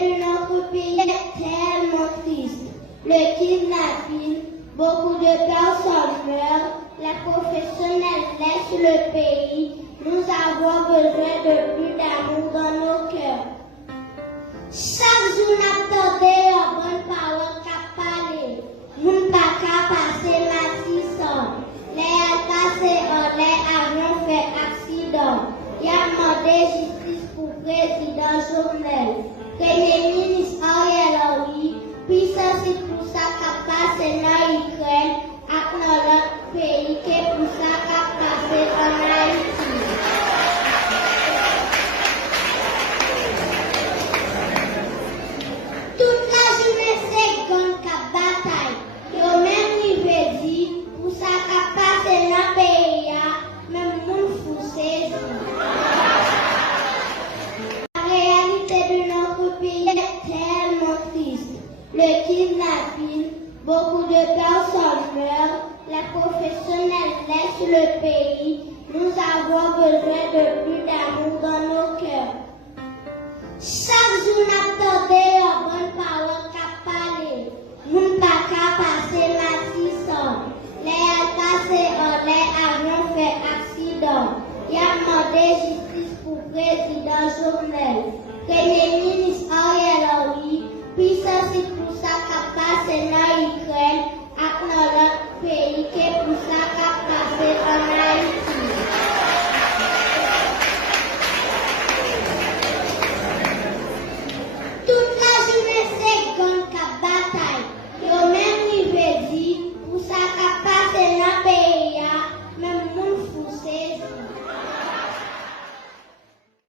de notre pays est tellement triste. Le kidnapping, beaucoup de personnes meurent, les professionnels laissent le pays. Nous avons besoin de plus d'amour dans nos cœurs. Chaque jour, nous attendons une bonne parole qu'à parler. Nous ne pouvons pas passer Matisson. Les passés en l'air avions fait accident. Il a demandé justice pour président Jovenel. Premier ministre Ariel Henry, puis c'est pour ça qu'a passé dans l'Ukraine et dans l'autre pays, que pour ça qu'a passé en Haïti. Toute la journée, c'est gang qu'a bataille. Yo même rivé dit, pour ça qu'a passé dans le pays, même moun foussé. Tellement triste. Le kidnapping, beaucoup de personnes meurent, les professionnels laissent le pays. Nous avons besoin de plus d'amour dans nos cœurs. Chaque jour, nous attendons une bonne parole qu'à parler. Nous ne pouvons pas passer Matisson. Les passés en l'air avions fait accident. Il a demandé justice pour président Jovenel. Premier ministre Ariel Henry, puis c'est pour ça qu'a passé dans l'Ukraine.